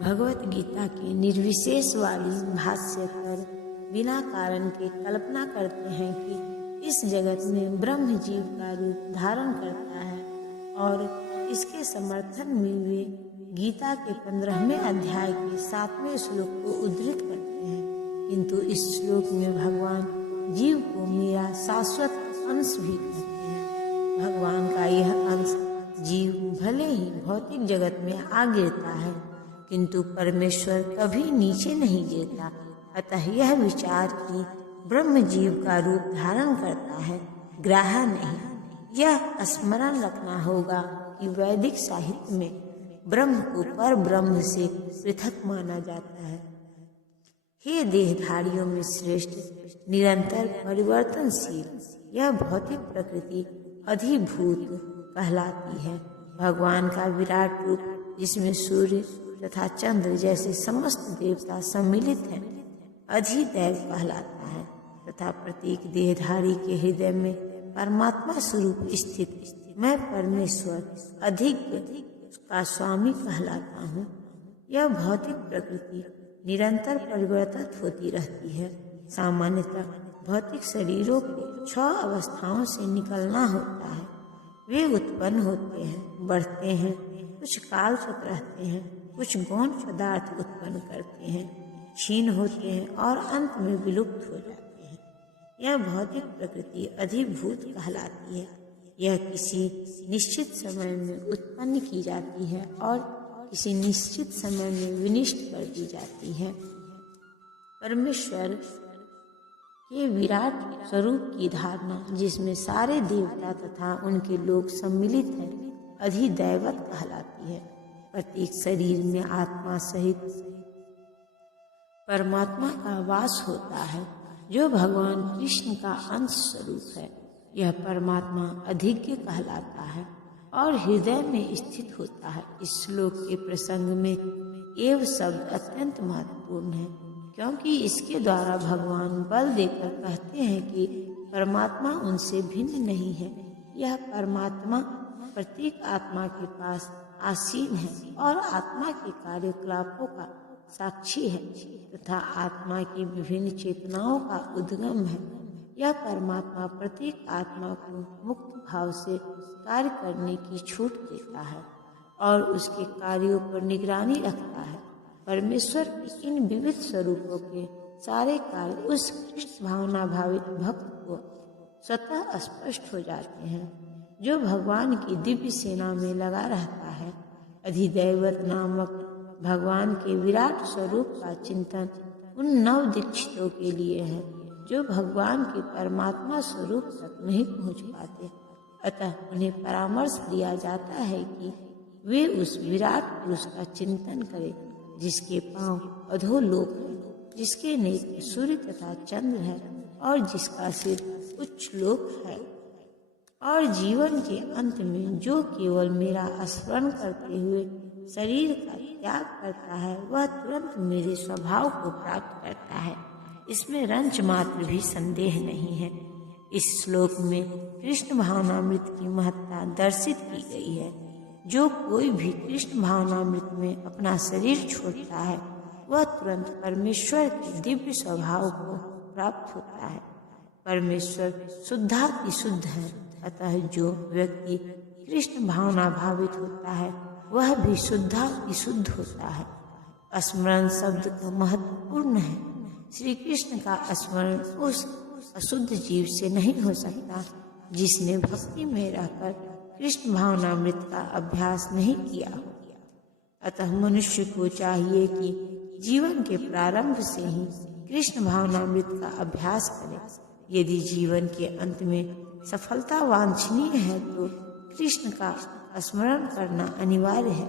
भगवत गीता के निर्विशेष वाली भाष्यकर बिना कारण के कल्पना करते हैं कि इस जगत में ब्रह्म जीव का रूप धारण करता है और इसके समर्थन में वे गीता के 15वें अध्याय के 7वें श्लोक को उद्धृत करते हैं। किंतु इस श्लोक में भगवान जीव को मेरा शाश्वत अंश भी कहते हैं। भगवान का यह अंश जीव भले ही भौतिक जगत में आ गिरता है किंतु परमेश्वर कभी नीचे नहीं गिरता। अतः यह विचार कि ब्रह्म जीव का रूप धारण करता है ग्राह्य नहीं। यह स्मरण रखना होगा कि वैदिक साहित्य में ब्रह्म को पर ब्रह्म से पृथक माना जाता है। हे देहधारियों में श्रेष्ठ, निरंतर परिवर्तनशील यह भौतिक प्रकृति अधिभूत कहलाती है। भगवान का विराट रूप जिसमें सूर्य तथा चंद्र जैसे समस्त देवता सम्मिलित हैं अधिदैव कहलाता है तथा प्रत्येक देहधारी के हृदय में परमात्मा स्वरूप स्थित मैं परमेश्वर अधिज्ञ का स्वामी कहलाता हूँ। यह भौतिक प्रकृति निरंतर परिवर्तित होती रहती है। सामान्यतः भौतिक शरीरों को 6 अवस्थाओं से निकलना होता है। वे उत्पन्न होते हैं, बढ़ते हैं, कुछ काल तक रहते हैं, कुछ गौण पदार्थ उत्पन्न करते हैं, क्षीण होते हैं और अंत में विलुप्त हो जाते हैं। यह भौतिक प्रकृति अधिभूत कहलाती है। यह किसी निश्चित समय में उत्पन्न की जाती है और किसी निश्चित समय में विनिष्ट कर दी जाती है। परमेश्वर के विराट स्वरूप की धारणा जिसमें सारे देवता तथा उनके लोग सम्मिलित हैं अधिदैवत कहलाती है। प्रत्येक शरीर में आत्मा सहित परमात्मा का वास होता है जो भगवान कृष्ण का अंश स्वरूप है। यह परमात्मा अधिज्ञ कहलाता है और हृदय में स्थित होता है। इस श्लोक के प्रसंग में एव शब्द अत्यंत महत्वपूर्ण है क्योंकि इसके द्वारा भगवान बल देकर कहते हैं कि परमात्मा उनसे भिन्न नहीं है। यह परमात्मा प्रत्येक आत्मा के पास आसीन है और आत्मा के कार्यकलापों का साक्षी है तथा आत्मा की विभिन्न चेतनाओं का उद्गम है। यह परमात्मा प्रत्येक आत्मा को मुक्त भाव से कार्य करने की छूट देता है और उसके कार्यों पर निगरानी रखता है। परमेश्वर के इन विविध स्वरूपों के सारे कार्य उस कृष्ण भावना भावित भक्त को स्वतः स्पष्ट हो जाते हैं जो भगवान की दिव्य सेना में लगा रहता है। अधिदैवत नामक भगवान के विराट स्वरूप का चिंतन उन नव दीक्षितों के लिए है जो भगवान के परमात्मा स्वरूप तक नहीं पहुंच पाते। अतः उन्हें परामर्श दिया जाता है कि वे उस विराट पुरुष का चिंतन करें जिसके पांव अधोलोक है, जिसके नेत्र सूर्य तथा चंद्र है और जिसका सिर उच्च लोक है। और जीवन के अंत में जो केवल मेरा स्मरण करते हुए शरीर का त्याग करता है वह तुरंत मेरे स्वभाव को प्राप्त करता है। इसमें रंच मात्र भी संदेह नहीं है। इस श्लोक में कृष्ण भावनामृत की महत्ता दर्शित की गई है। जो कोई भी कृष्ण भावनामृत में अपना शरीर छोड़ता है वह तुरंत परमेश्वर के दिव्य स्वभाव को प्राप्त होता है। परमेश्वर शुद्धाति शुद्ध है, अतः जो व्यक्ति कृष्ण भावना भावित होता है वह भी शुद्धाति शुद्ध होता है। स्मरण शब्द का महत्वपूर्ण है। श्री कृष्ण का स्मरण उस अशुद्ध जीव से नहीं हो सकता जिसने भक्ति में रहकर कृष्ण भावनामृत का अभ्यास नहीं किया हो। अतः मनुष्य को चाहिए कि जीवन के प्रारंभ से ही कृष्ण भावनामृत का अभ्यास करे। यदि जीवन के अंत में सफलता वांछनीय है तो कृष्ण का स्मरण करना अनिवार्य है।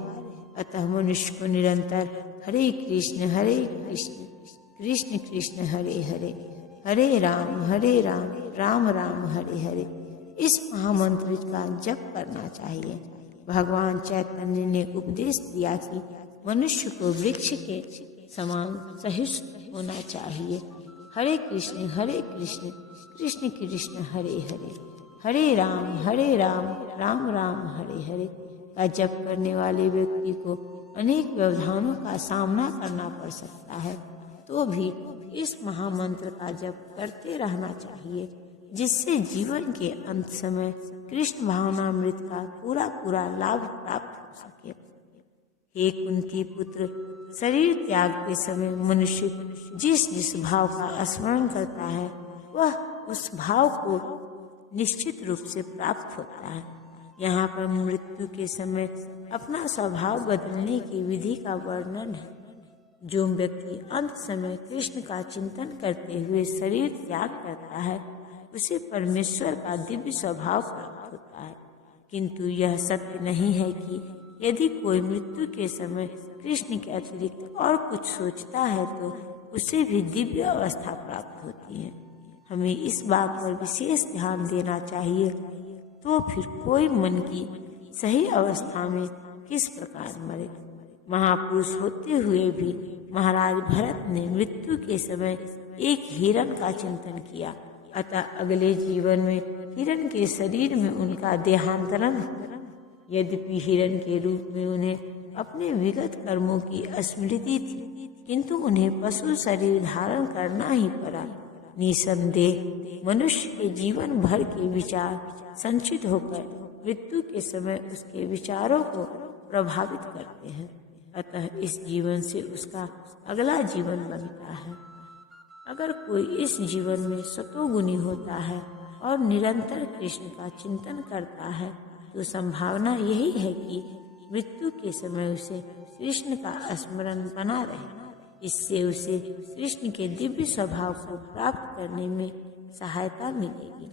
अतः मनुष्य को निरंतर हरे कृष्ण कृष्ण कृष्ण हरे हरे, हरे राम राम राम हरे हरे इस महामंत्र का जप करना चाहिए। भगवान चैतन्य ने उपदेश दिया कि मनुष्य को वृक्ष के समान सहिष्णु होना चाहिए। हरे कृष्ण कृष्ण कृष्ण हरे हरे, हरे राम राम राम हरे हरे का जप करने वाले व्यक्ति को अनेक व्यवधानों का सामना करना पड़ सकता है, तो भी इस महामंत्र का जप करते रहना चाहिए, जिससे जीवन के अंत समय कृष्ण भावनामृत का पूरा लाभ प्राप्त हो सके। हे कुंती पुत्र, शरीर त्याग के समय मनुष्य जिस भाव का स्मरण करता है, वह उस भाव को निश्चित रूप से प्राप्त होता है। यहाँ पर मृत्यु के समय अपना स्वभाव बदलने की विधि का वर्णन है। जो व्यक्ति अंत समय कृष्ण का चिंतन करते हुए शरीर त्याग करता है, उसे परमेश्वर का दिव्य स्वभाव प्राप्त होता है। किंतु यह सत्य नहीं है कि यदि कोई मृत्यु के समय कृष्ण के अतिरिक्त और कुछ सोचता है तो उसे भी दिव्य अवस्था प्राप्त होती है। हमें इस बात पर विशेष ध्यान देना चाहिए, तो फिर कोई मन की सही अवस्था में किस प्रकार मरे। महापुरुष होते हुए भी महाराज भरत ने मृत्यु के समय एक हिरण का चिंतन किया, अतः अगले जीवन में हिरण के शरीर में उनका देहांतरण हुआ। यद्यपि हिरण के रूप में उन्हें अपने विगत कर्मों की स्मृति थी, किंतु उन्हें पशु शरीर धारण करना ही पड़ा। निसंदेह मनुष्य के जीवन भर के विचार संचित होकर मृत्यु के समय उसके विचारों को प्रभावित करते हैं, अतः इस जीवन से उसका अगला जीवन बनता है। अगर कोई इस जीवन में सतोगुणी होता है और निरंतर कृष्ण का चिंतन करता है, तो संभावना यही है कि मृत्यु के समय उसे कृष्ण का स्मरण बना रहे। इससे उसे कृष्ण के दिव्य स्वभाव को प्राप्त करने में सहायता मिलेगी।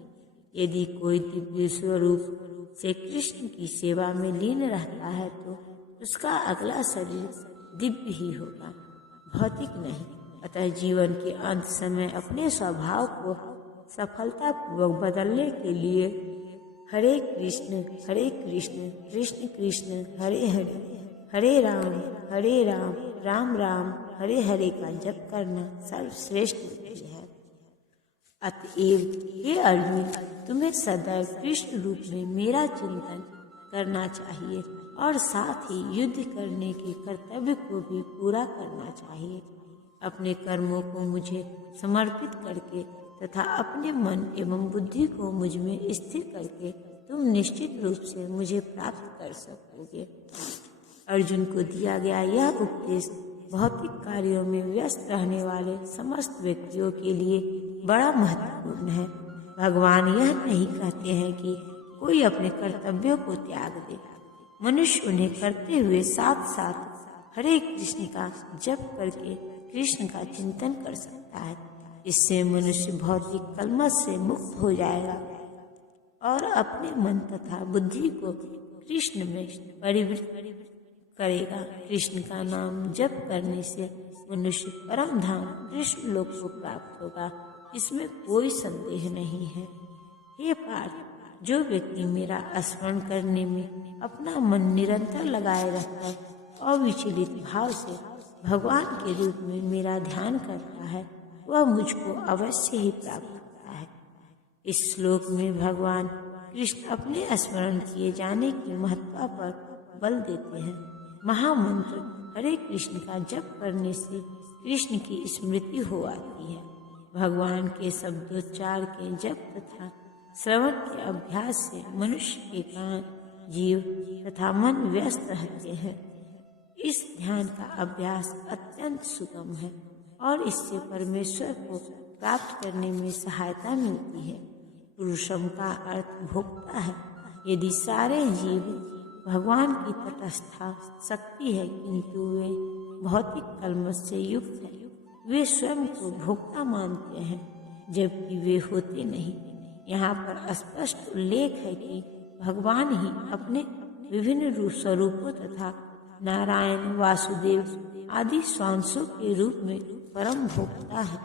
यदि कोई दिव्य स्वरूप से कृष्ण की सेवा में लीन रहता है, तो उसका अगला शरीर दिव्य ही होगा, भौतिक नहीं। अतः जीवन के अंत समय अपने स्वभाव को सफलतापूर्वक बदलने के लिए हरे कृष्ण कृष्ण कृष्ण हरे हरे राम राम राम हरे हरे का जप करना सर्वश्रेष्ठ है। अतएव हे अर्जुन, तुम्हें सदैव कृष्ण रूप में मेरा चिंतन करना चाहिए और साथ ही युद्ध करने के कर्तव्य को भी पूरा करना चाहिए। अपने कर्मों को मुझे समर्पित करके तथा अपने मन एवं बुद्धि को मुझ में स्थिर करके तुम निश्चित रूप से मुझे प्राप्त कर सकोगे। अर्जुन को दिया गया यह उपदेश भौतिक कार्यों में व्यस्त रहने वाले समस्त व्यक्तियों के लिए बड़ा महत्वपूर्ण है। भगवान यह नहीं कहते हैं कि कोई अपने कर्तव्यों को त्याग दे। मनुष्य उन्हें करते हुए साथ साथ हरे कृष्ण का जप करके कृष्ण का चिंतन कर सकता है। इससे मनुष्य भौतिक कलमश से मुक्त हो जाएगा और अपने मन तथा बुद्धि को कृष्ण में परिवर्तित करेगा। कृष्ण का नाम जप करने से मनुष्य परम धाम कृष्ण लोक को प्राप्त होगा, इसमें कोई संदेह नहीं है। हे पार्थ, जो व्यक्ति मेरा स्मरण करने में अपना मन निरंतर लगाए रहकर अविचलित भाव से भगवान के रूप में मेरा ध्यान करता है, वह मुझको अवश्य ही प्राप्त होता है। इस श्लोक में भगवान कृष्ण अपने स्मरण किए जाने की महत्ता पर बल देते हैं। महामंत्र हरे कृष्ण का जप करने से कृष्ण की स्मृति हो आती है। भगवान के शब्दोच्चार के जप तथा श्रवण के अभ्यास से मनुष्य के कान, जीव तथा मन व्यस्त रहते हैं। इस ध्यान का अभ्यास अत्यंत सुगम है और इससे परमेश्वर को प्राप्त करने में सहायता मिलती है। पुरुषम का अर्थ भोक्ता है। यदि सारे जीव भगवान की तटस्था शक्ति है, किंतु वे भौतिक कलमश से युक्त है, वे स्वयं को भोक्ता मानते हैं, जबकि वे होते नहीं। यहाँ पर स्पष्ट उल्लेख है कि भगवान ही अपने विभिन्न स्वरूपों तथा नारायण, वासुदेव आदि स्वांशों के रूप में परम भोक्ता है।